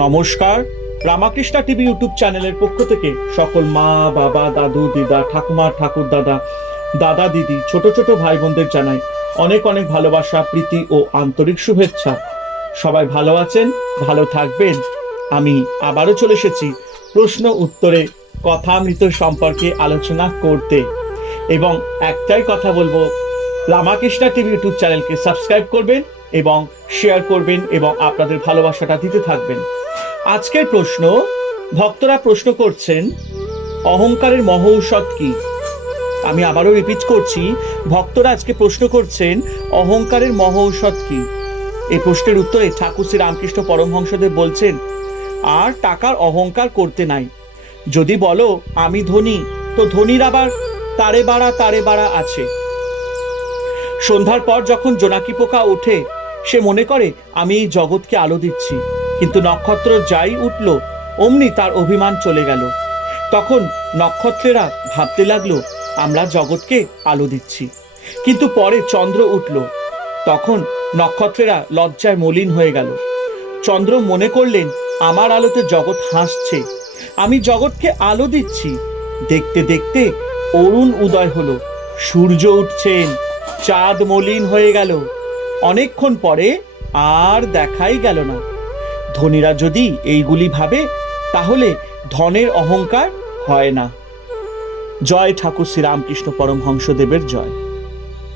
নমস্কার। Ramakrishna TV YouTube চ্যানেলের পক্ষ থেকে সকল মা বাবা দাদু দিদা ঠাকুমা ঠাকুর দাদা দাদা দিদি ছোট ছোট ভাই বোনদের জানাই অনেক অনেক ভালোবাসা প্রীতি ও আন্তরিক শুভেচ্ছা। সবাই ভালো আছেন, ভালো থাকবেন। আমি আবারও চলে এসেছি প্রশ্ন উত্তরে কথামৃত সম্পর্কে আলোচনা করতে, এবং একটাই কথা বলবো, রামাকৃষ্ণা টিভি ইউটিউব চ্যানেলকে সাবস্ক্রাইব করবেন এবং শেয়ার করবেন এবং আপনাদের ভালোবাসাটা দিতে থাকবেন। আজকের প্রশ্ন, ভক্তরা প্রশ্ন করছেন অহংকারের মহৌষধ কি? আমি আবারও রিপিট করছি, ভক্তরা আজকে প্রশ্ন করছেন অহংকারের মহৌষধ কি? এই প্রশ্নের উত্তরে ঠাকুর শ্রী রামকৃষ্ণ পরমহংসদেব বলছেন, আর টাকার অহংকার করতে নাই। যদি বলো আমি ধনী, তো ধনীর আবার তারে বাড়া আছে। সন্ধ্যার পর যখন জোনাকি পোকা ওঠে, সে মনে করে আমি এই জগৎকে আলো দিচ্ছি, কিন্তু নক্ষত্র যাই উঠল অমনি তার অভিমান চলে গেল। তখন নক্ষত্রেরা ভাবতে লাগলো আমরা জগৎকে আলো দিচ্ছি, কিন্তু পরে চন্দ্র উঠল, তখন নক্ষত্রেরা লজ্জায় মলিন হয়ে গেল। চন্দ্র মনে করলেন আমার আলোতে জগৎ হাসছে, আমি জগৎকে আলো দিচ্ছি। দেখতে দেখতে অরুণ উদয় হলো, সূর্য উঠছেন, চাঁদ মলিন হয়ে গেল। অনেকক্ষণ পরে আর দেখাই গেল না। ধনীরা যদি এইগুলি ভাবে, তাহলে ধনের অহংকার হয় না। জয় ঠাকুর শ্রী রামকৃষ্ণ পরমহংসদেবের জয়।